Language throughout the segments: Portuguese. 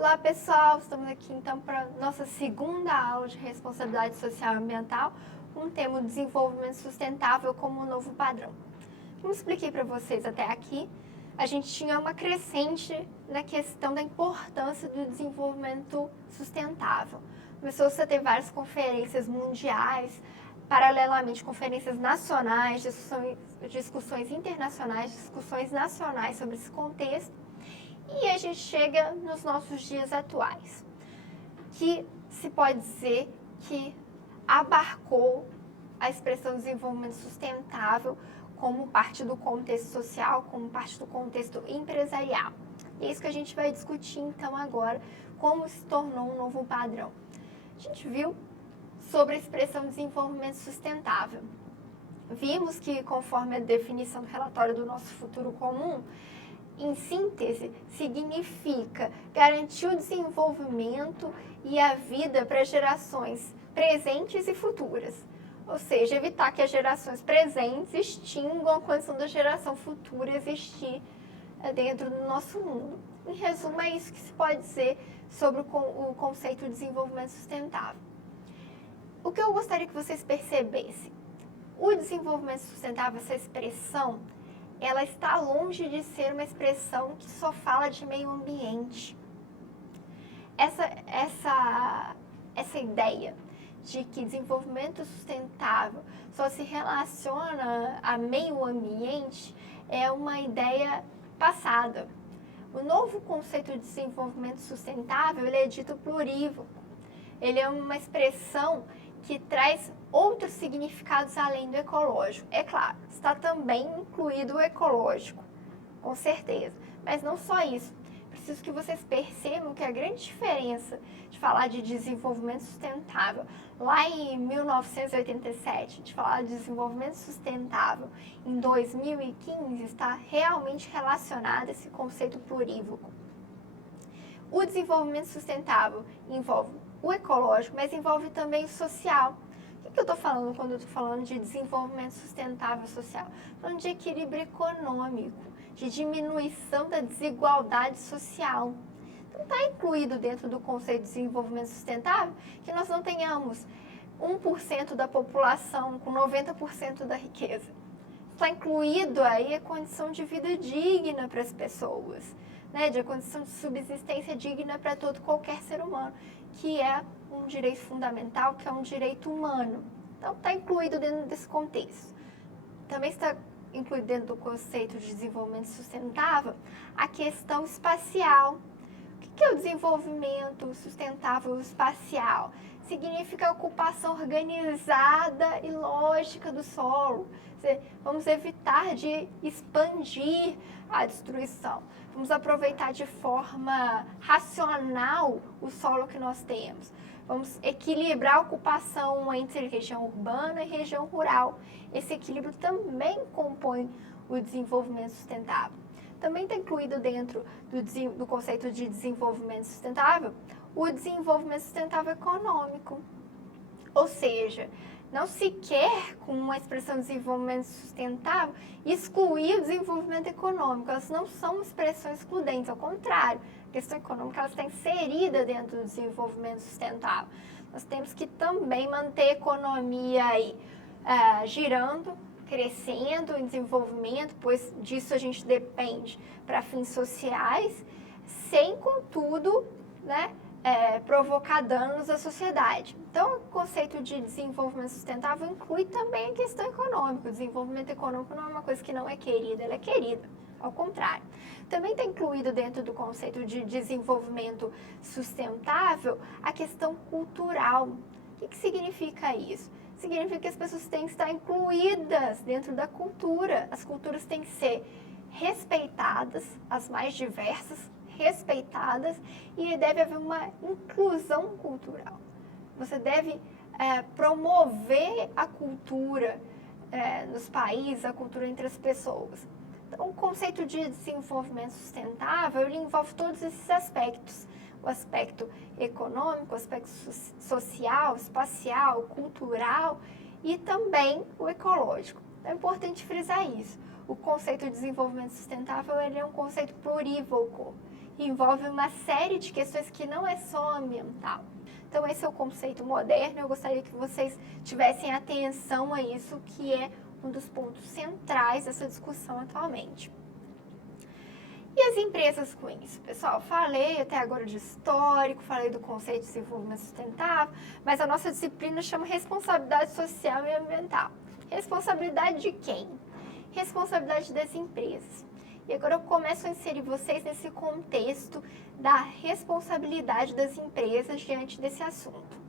Olá pessoal, estamos aqui então para nossa segunda aula de responsabilidade social e ambiental, com o tema desenvolvimento sustentável como um novo padrão. Como expliquei para vocês até aqui, a gente tinha uma crescente na questão da importância do desenvolvimento sustentável. Começou-se a ter várias conferências mundiais, paralelamente conferências nacionais, discussões internacionais, discussões nacionais sobre esse contexto. E a gente chega nos nossos dias atuais, que se pode dizer que abarcou a expressão desenvolvimento sustentável como parte do contexto social, como parte do contexto empresarial. E é isso que a gente vai discutir então agora, como se tornou um novo padrão. A gente viu sobre a expressão desenvolvimento sustentável. Vimos que, conforme a definição do relatório do nosso futuro comum, em síntese, significa garantir o desenvolvimento e a vida para gerações presentes e futuras. Ou seja, evitar que as gerações presentes extingam a condição da geração futura existir dentro do nosso mundo. Em resumo, é isso que se pode dizer sobre o conceito de desenvolvimento sustentável. O que eu gostaria que vocês percebessem? O desenvolvimento sustentável, essa expressão, ela está longe de ser uma expressão que só fala de meio ambiente. Essa ideia de que desenvolvimento sustentável só se relaciona a meio ambiente é uma ideia passada. O novo conceito de desenvolvimento sustentável, ele é dito plurívoco. Ele é uma expressão que traz outros significados além do ecológico. É claro, está também incluído o ecológico, com certeza. Mas não só isso. Preciso que vocês percebam que a grande diferença de falar de desenvolvimento sustentável lá em 1987, de falar de desenvolvimento sustentável em 2015, está realmente relacionado a esse conceito plurívoco. O desenvolvimento sustentável envolve o ecológico, mas envolve também o social. O que eu estou falando quando eu estou falando de desenvolvimento sustentável social? Falando de equilíbrio econômico, de diminuição da desigualdade social. Então, está incluído dentro do conceito de desenvolvimento sustentável que nós não tenhamos 1% da população com 90% da riqueza. Está incluído aí a condição de vida digna para as pessoas, né, de a condição de subsistência digna para qualquer ser humano, que é um direito fundamental, que é um direito humano. Então, está incluído dentro desse contexto. Também está incluído dentro do conceito de desenvolvimento sustentável a questão espacial. O que é o desenvolvimento sustentável espacial? Significa a ocupação organizada e lógica do solo. Vamos evitar de expandir a destruição. Vamos aproveitar de forma racional o solo que nós temos. Vamos equilibrar a ocupação entre região urbana e região rural. Esse equilíbrio também compõe o desenvolvimento sustentável. Também está incluído dentro do conceito de desenvolvimento sustentável o desenvolvimento sustentável econômico. Ou seja, não se quer, com a expressão desenvolvimento sustentável, excluir o desenvolvimento econômico. Elas não são expressões excludentes, ao contrário. A questão econômica ela está inserida dentro do desenvolvimento sustentável. Nós temos que também manter a economia aí, girando, crescendo em desenvolvimento, pois disso a gente depende para fins sociais, sem, contudo, né, provocar danos à sociedade. Então, o conceito de desenvolvimento sustentável inclui também a questão econômica. O desenvolvimento econômico não é uma coisa que não é querida, ela é querida, ao contrário. Também está incluído dentro do conceito de desenvolvimento sustentável a questão cultural. O que significa isso? Significa que as pessoas têm que estar incluídas dentro da cultura. As culturas têm que ser respeitadas, as mais diversas, respeitadas, e deve haver uma inclusão cultural. Você deve promover a cultura nos países, a cultura entre as pessoas. Então, o conceito de desenvolvimento sustentável, ele envolve todos esses aspectos. O aspecto econômico, o aspecto social, espacial, cultural e também o ecológico. É importante frisar isso. O conceito de desenvolvimento sustentável ele é um conceito plurívoco envolve uma série de questões que não é só ambiental. Então, esse é o conceito moderno. Eu gostaria que vocês tivessem atenção a isso, que é um dos pontos centrais dessa discussão atualmente. E as empresas com isso? Pessoal, falei até agora de histórico, falei do conceito de desenvolvimento sustentável, mas a nossa disciplina chama responsabilidade social e ambiental. Responsabilidade de quem? Responsabilidade das empresas. E agora eu começo a inserir vocês nesse contexto da responsabilidade das empresas diante desse assunto.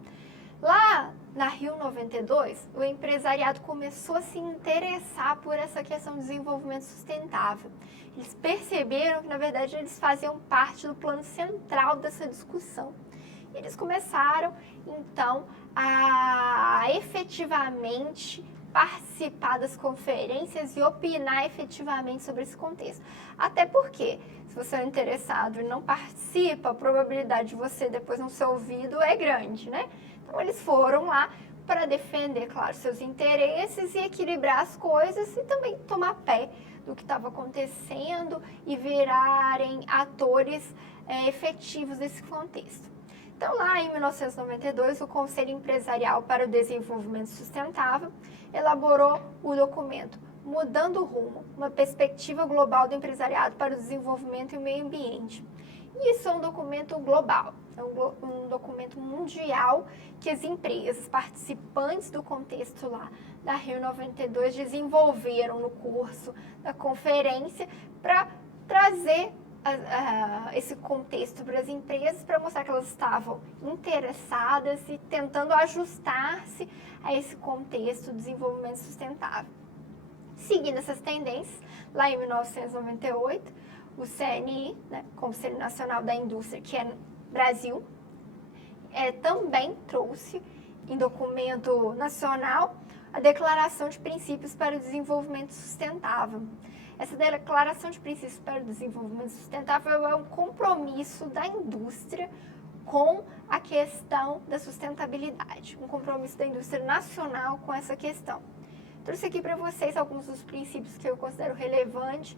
Lá na Rio 92, o empresariado começou a se interessar por essa questão do desenvolvimento sustentável. Eles perceberam que, na verdade, eles faziam parte do plano central dessa discussão. E eles começaram, então, a efetivamente participar das conferências e opinar efetivamente sobre esse contexto. Até porque, se você é interessado e não participa, a probabilidade de você depois não ser ouvido é grande, né? Então, eles foram lá para defender, claro, seus interesses e equilibrar as coisas e também tomar pé do que estava acontecendo e virarem atores efetivos desse contexto. Então, lá em 1992, o Conselho Empresarial para o Desenvolvimento Sustentável elaborou o documento Mudando o Rumo, uma perspectiva global do empresariado para o desenvolvimento e o meio ambiente. E isso é um documento global, é um documento mundial que as empresas participantes do contexto lá da Rio 92 desenvolveram no curso da conferência para trazer esse contexto para as empresas, para mostrar que elas estavam interessadas e tentando ajustar-se a esse contexto de desenvolvimento sustentável. Seguindo essas tendências, lá em 1998, o CNI, né, Conselho Nacional da Indústria, que é Brasil, também trouxe em documento nacional a Declaração de Princípios para o Desenvolvimento Sustentável. Essa Declaração de Princípios para o Desenvolvimento Sustentável é um compromisso da indústria com a questão da sustentabilidade, um compromisso da indústria nacional com essa questão. Trouxe aqui para vocês alguns dos princípios que eu considero relevantes.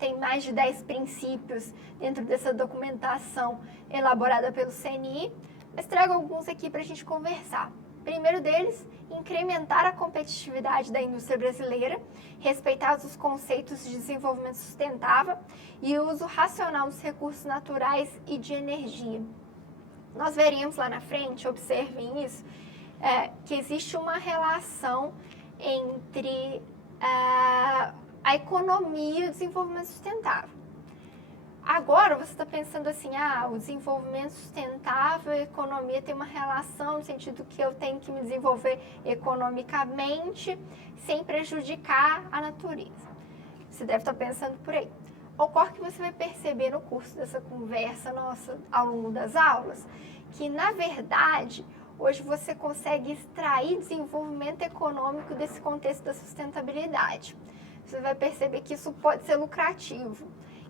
Tem mais de 10 princípios dentro dessa documentação elaborada pelo CNI, mas trago alguns aqui para a gente conversar. Primeiro deles, incrementar a competitividade da indústria brasileira, respeitar os conceitos de desenvolvimento sustentável e o uso racional dos recursos naturais e de energia. Nós veremos lá na frente, observem isso, que existe uma relação entre a economia e o desenvolvimento sustentável. Agora você está pensando assim, o desenvolvimento sustentável e a economia tem uma relação no sentido que eu tenho que me desenvolver economicamente sem prejudicar a natureza. Você deve estar pensando por aí. Ocorre que você vai perceber no curso dessa conversa nossa ao longo das aulas que, na verdade, hoje você consegue extrair desenvolvimento econômico desse contexto da sustentabilidade. Você vai perceber que isso pode ser lucrativo.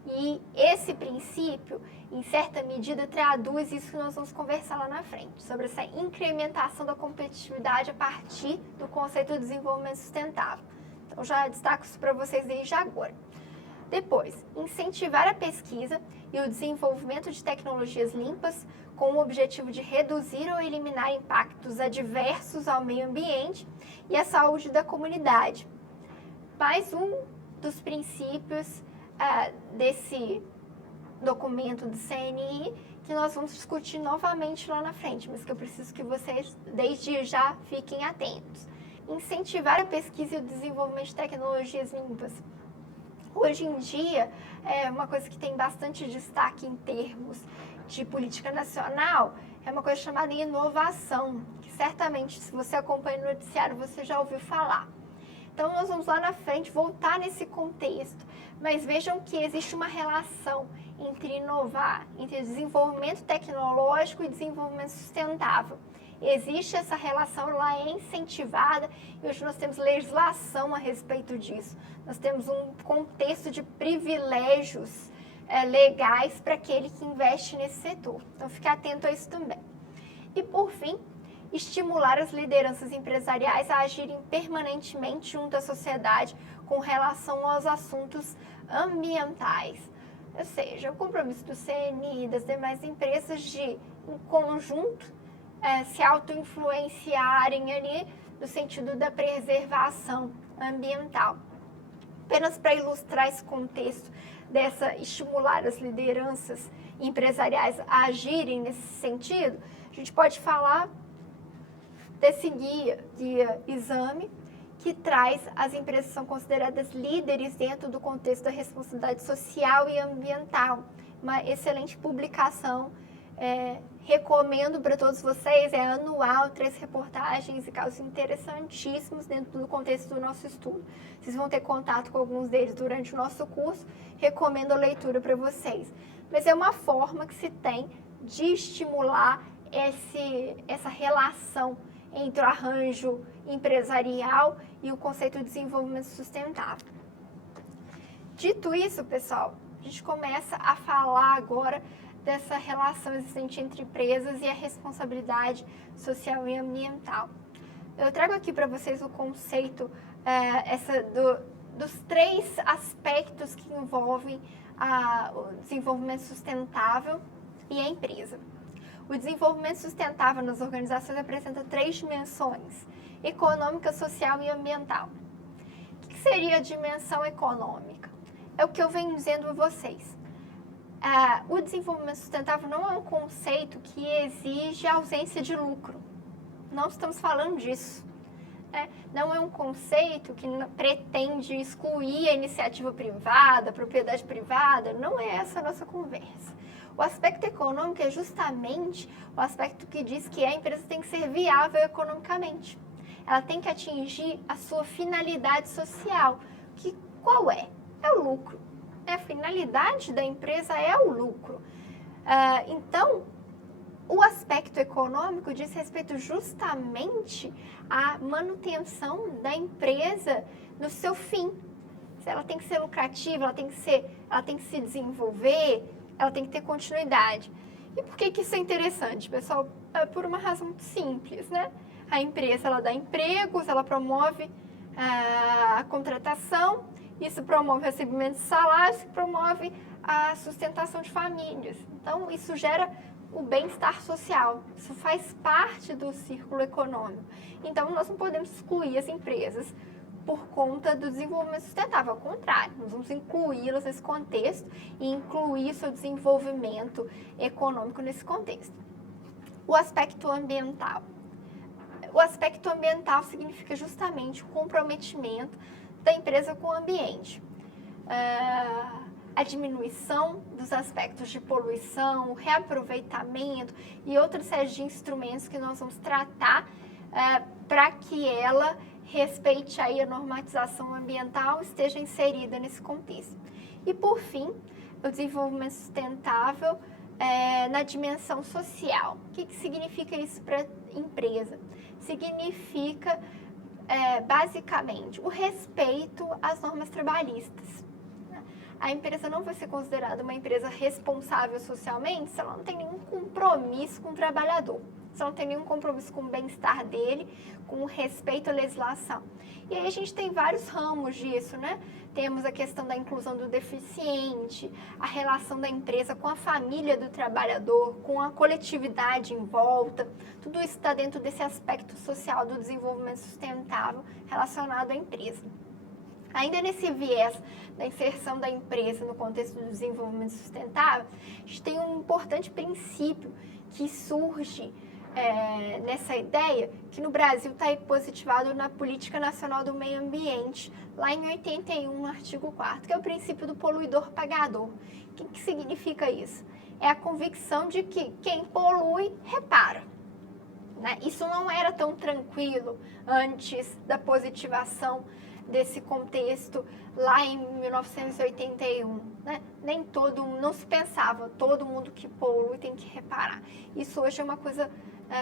E esse princípio, em certa medida, traduz isso que nós vamos conversar lá na frente, sobre essa incrementação da competitividade a partir do conceito de desenvolvimento sustentável. Então, já destaco isso para vocês desde agora. Depois, incentivar a pesquisa e o desenvolvimento de tecnologias limpas com o objetivo de reduzir ou eliminar impactos adversos ao meio ambiente e à saúde da comunidade. Mais um dos princípios desse documento do CNI que nós vamos discutir novamente lá na frente, mas que eu preciso que vocês, desde já, fiquem atentos. Incentivar a pesquisa e o desenvolvimento de tecnologias limpas. Hoje em dia, uma coisa que tem bastante destaque em termos de política nacional é uma coisa chamada inovação, que certamente, se você acompanha o noticiário, você já ouviu falar. Então, nós vamos lá na frente voltar nesse contexto, mas vejam que existe uma relação entre inovar, entre desenvolvimento tecnológico e desenvolvimento sustentável. Existe essa relação, ela é incentivada e hoje nós temos legislação a respeito disso. Nós temos um contexto de privilégios legais para aquele que investe nesse setor. Então, fique atento a isso também. E, por fim, estimular as lideranças empresariais a agirem permanentemente junto à sociedade com relação aos assuntos ambientais. Ou seja, o compromisso do CNI e das demais empresas de, em conjunto, se auto-influenciarem ali no sentido da preservação ambiental. Apenas para ilustrar esse contexto estimular as lideranças empresariais a agirem nesse sentido, a gente pode falar desse guia exame, que traz as empresas que são consideradas líderes dentro do contexto da responsabilidade social e ambiental. Uma excelente publicação, recomendo para todos vocês, é anual, 3 reportagens e casos interessantíssimos dentro do contexto do nosso estudo. Vocês vão ter contato com alguns deles durante o nosso curso, recomendo a leitura para vocês. Mas é uma forma que se tem de estimular essa relação entre o arranjo empresarial e o conceito de desenvolvimento sustentável. Dito isso, pessoal, a gente começa a falar agora dessa relação existente entre empresas e a responsabilidade social e ambiental. Eu trago aqui para vocês o conceito dos 3 aspectos que envolvem o desenvolvimento sustentável e a empresa. O desenvolvimento sustentável nas organizações apresenta 3 dimensões: econômica, social e ambiental. O que seria a dimensão econômica? É o que eu venho dizendo a vocês. O desenvolvimento sustentável não é um conceito que exige ausência de lucro. Não estamos falando disso. Não é um conceito que pretende excluir a iniciativa privada, a propriedade privada. Não é essa a nossa conversa. O aspecto econômico é justamente o aspecto que diz que a empresa tem que ser viável economicamente. Ela tem que atingir a sua finalidade social. Qual é? É o lucro. A finalidade da empresa é o lucro. Então, o aspecto econômico diz respeito justamente à manutenção da empresa no seu fim. Ela tem que ser lucrativa, ela tem que se desenvolver, ela tem que ter continuidade. E por que isso é interessante, pessoal? Por uma razão muito simples, né? A empresa, ela dá empregos, ela promove a contratação, isso promove o recebimento de salários, promove a sustentação de famílias. Então, isso gera o bem-estar social. Isso faz parte do círculo econômico. Então, nós não podemos excluir as empresas por conta do desenvolvimento sustentável. Ao contrário, nós vamos incluí-las nesse contexto e incluir seu desenvolvimento econômico nesse contexto. O aspecto ambiental. O aspecto ambiental significa justamente o comprometimento da empresa com o ambiente. A diminuição dos aspectos de poluição, o reaproveitamento e outras séries de instrumentos que nós vamos tratar para que ela respeite aí a normatização ambiental, esteja inserida nesse contexto. E por fim, o desenvolvimento sustentável na dimensão social. O que significa isso para a empresa? Significa basicamente o respeito às normas trabalhistas. A empresa não vai ser considerada uma empresa responsável socialmente se ela não tem nenhum compromisso com o trabalhador, se ela não tem nenhum compromisso com o bem-estar dele, com o respeito à legislação. E aí a gente tem vários ramos disso, né? Temos a questão da inclusão do deficiente, a relação da empresa com a família do trabalhador, com a coletividade em volta. Tudo isso está dentro desse aspecto social do desenvolvimento sustentável relacionado à empresa. Ainda nesse viés da inserção da empresa no contexto do desenvolvimento sustentável, a gente tem um importante princípio que surge nessa ideia, que no Brasil está positivado na Política Nacional do Meio Ambiente, lá em 81, no artigo 4º, que é o princípio do poluidor-pagador. O que significa isso? É a convicção de que quem polui, repara. Né? Isso não era tão tranquilo antes da positivação desse contexto lá em 1981, né? Não se pensava, todo mundo que polui tem que reparar. Isso hoje é uma coisa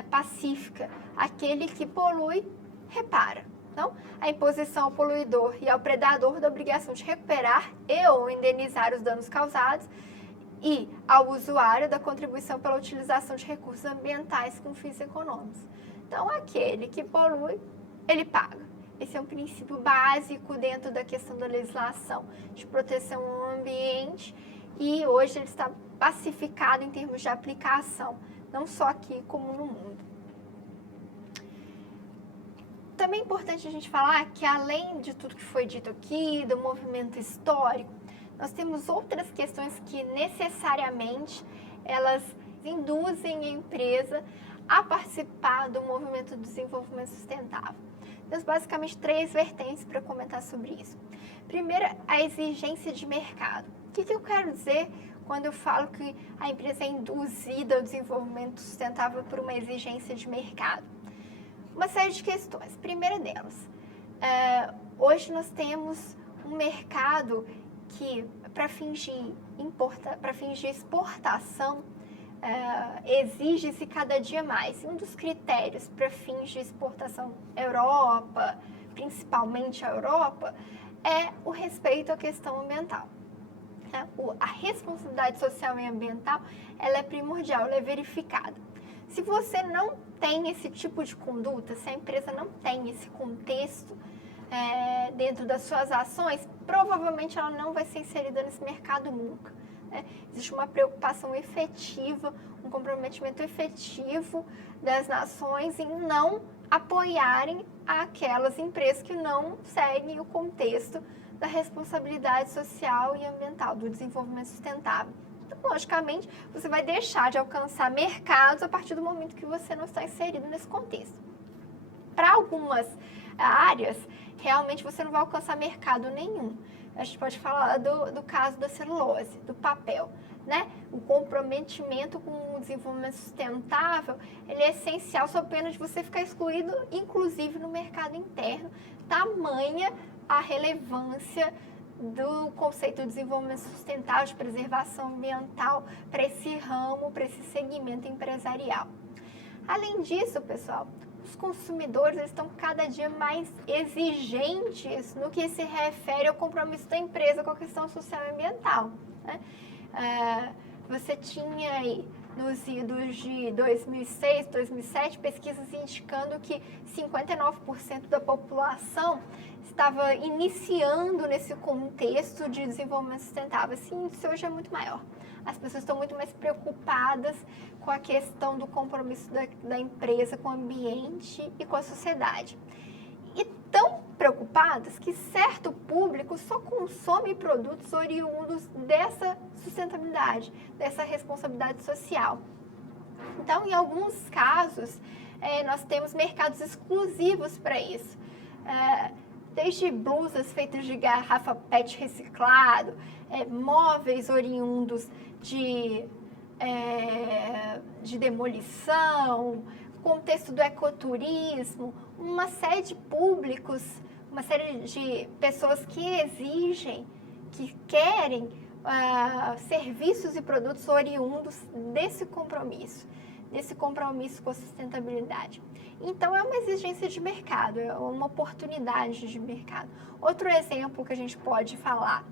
pacífica. Aquele que polui, repara. Então, a imposição ao poluidor e ao predador da obrigação de recuperar e ou indenizar os danos causados e ao usuário da contribuição pela utilização de recursos ambientais com fins econômicos. Então, aquele que polui, ele paga. Esse é um princípio básico dentro da questão da legislação de proteção ao ambiente e hoje ele está pacificado em termos de aplicação, não só aqui como no mundo. Também é importante a gente falar que, além de tudo que foi dito aqui, do movimento histórico, nós temos outras questões que necessariamente elas induzem a empresa a participar do movimento do desenvolvimento sustentável. Temos basicamente 3 vertentes para comentar sobre isso. Primeiro, a exigência de mercado. O que eu quero dizer quando eu falo que a empresa é induzida ao desenvolvimento sustentável por uma exigência de mercado? Uma série de questões. Primeira delas, hoje nós temos um mercado que, para fins de exportação, exige-se cada dia mais. Um dos critérios para fins de exportação Europa, principalmente a Europa, é o respeito à questão ambiental. A responsabilidade social e ambiental, ela é primordial, ela é verificada. Se você não tem esse tipo de conduta, se a empresa não tem esse contexto dentro das suas ações, provavelmente ela não vai ser inserida nesse mercado nunca. Existe uma preocupação efetiva, um comprometimento efetivo das nações em não apoiarem aquelas empresas que não seguem o contexto da responsabilidade social e ambiental, do desenvolvimento sustentável. Então, logicamente, você vai deixar de alcançar mercados a partir do momento que você não está inserido nesse contexto. Para algumas áreas, realmente você não vai alcançar mercado nenhum. A gente pode falar do caso da celulose, do papel, né? O comprometimento com o desenvolvimento sustentável, ele é essencial, só pena de você ficar excluído, inclusive no mercado interno, tamanha a relevância do conceito de desenvolvimento sustentável, de preservação ambiental para esse ramo, para esse segmento empresarial. Além disso, pessoal, os consumidores estão cada dia mais exigentes no que se refere ao compromisso da empresa com a questão social e ambiental, né? Você tinha aí, nos idos de 2006, 2007, pesquisas indicando que 59% da população estava iniciando nesse contexto de desenvolvimento sustentável. Esse índice hoje é muito maior. As pessoas estão muito mais preocupadas com a questão do compromisso da empresa com o ambiente e com a sociedade. E tão preocupadas que certo público só consome produtos oriundos dessa sustentabilidade, dessa responsabilidade social. Então, em alguns casos, nós temos mercados exclusivos para isso. Desde blusas feitas de garrafa PET reciclado, móveis oriundos de demolição, contexto do ecoturismo, uma série de públicos, uma série de pessoas que exigem, que querem serviços e produtos oriundos desse compromisso com a sustentabilidade. Então, é uma exigência de mercado, é uma oportunidade de mercado. Outro exemplo que a gente pode falar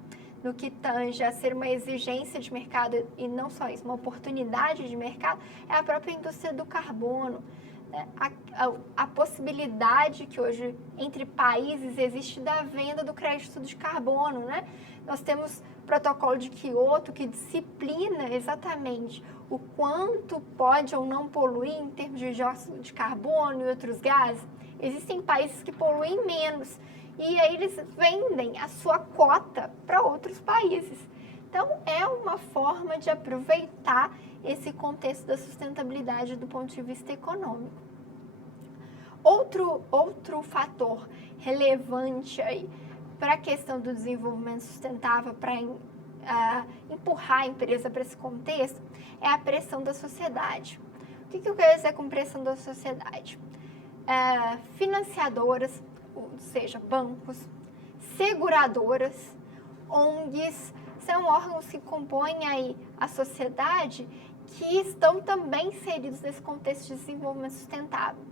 no que tange a ser uma exigência de mercado, e não só isso, uma oportunidade de mercado, é a própria indústria do carbono. A possibilidade que hoje entre países existe da venda do crédito de carbono, né? Nós temos o protocolo de Kyoto que disciplina exatamente o quanto pode ou não poluir em termos de dióxido de carbono e outros gases. Existem países que poluem menos e aí eles vendem a sua cota para outros países. Então, é uma forma de aproveitar esse contexto da sustentabilidade do ponto de vista econômico. Outro fator relevante aí para a questão do desenvolvimento sustentável, para empurrar a empresa para esse contexto, é a pressão da sociedade. O que eu quero dizer com pressão da sociedade? Financiadoras, ou seja, bancos, seguradoras, ONGs, são órgãos que compõem aí a sociedade que estão também inseridos nesse contexto de desenvolvimento sustentável.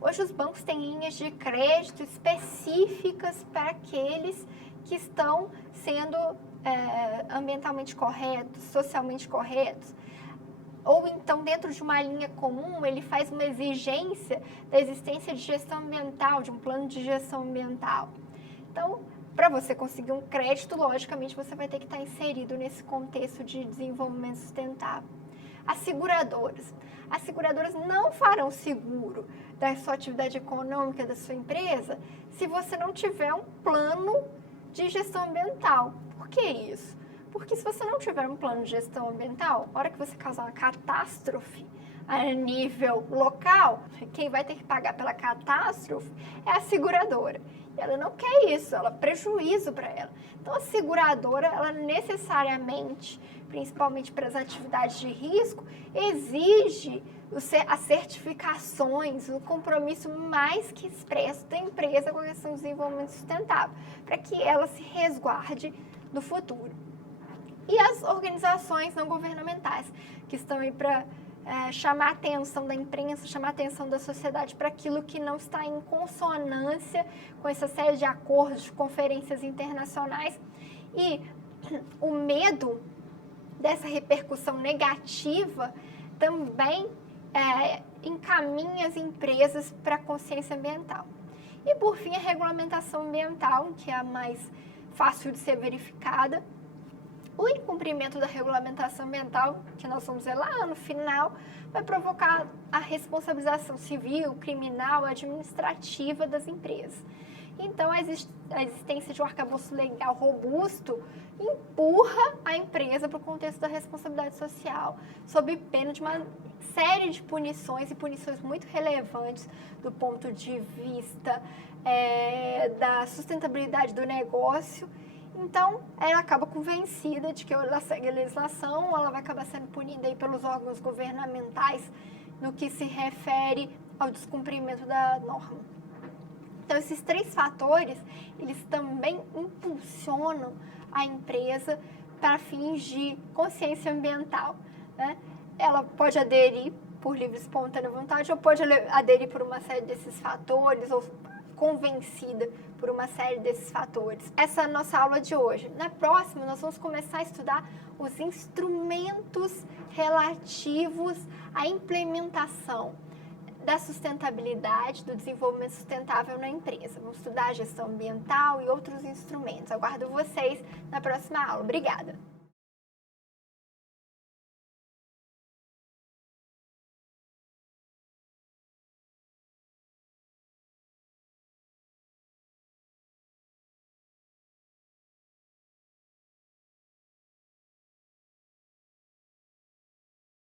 Hoje os bancos têm linhas de crédito específicas para aqueles que estão sendo ambientalmente corretos, socialmente corretos. Ou então, dentro de uma linha comum, ele faz uma exigência da existência de gestão ambiental, de um plano de gestão ambiental. Então, Para você conseguir um crédito, logicamente, você vai ter que estar inserido nesse contexto de desenvolvimento sustentável. As seguradoras não farão seguro da sua atividade econômica, da sua empresa, se você não tiver um plano de gestão ambiental. Por que isso? Porque se você não tiver um plano de gestão ambiental, na hora que você causar uma catástrofe a nível local, quem vai ter que pagar pela catástrofe é a seguradora. E ela não quer isso, ela prejuízo para ela. Então, a seguradora, ela necessariamente, principalmente para as atividades de risco, exige as certificações, o compromisso mais que expresso da empresa com a questão do desenvolvimento sustentável, para que ela se resguarde no futuro. E as organizações não governamentais, que estão aí para chamar a atenção da imprensa, chamar a atenção da sociedade para aquilo que não está em consonância com essa série de acordos, de conferências internacionais. E o medo dessa repercussão negativa também encaminha as empresas para a consciência ambiental. E, por fim, a regulamentação ambiental, que é a mais fácil de ser verificada. O incumprimento da regulamentação ambiental, que nós vamos ver lá no final, vai provocar a responsabilização civil, criminal, administrativa das empresas. Então, a existência de um arcabouço legal robusto empurra a empresa para o contexto da responsabilidade social, sob pena de uma série de punições, e punições muito relevantes do ponto de vista da sustentabilidade do negócio. Então, ela acaba convencida de que ela segue a legislação, ela vai acabar sendo punida aí pelos órgãos governamentais no que se refere ao descumprimento da norma. Então, esses 3 fatores, eles também impulsionam a empresa para fins de consciência ambiental, né? Ela pode aderir por livre e espontânea vontade ou pode aderir por uma série desses fatores ou convencida por uma série desses fatores. Essa é a nossa aula de hoje. Na próxima, nós vamos começar a estudar os instrumentos relativos à implementação da sustentabilidade, do desenvolvimento sustentável na empresa. Vamos estudar a gestão ambiental e outros instrumentos. Aguardo vocês na próxima aula. Obrigada!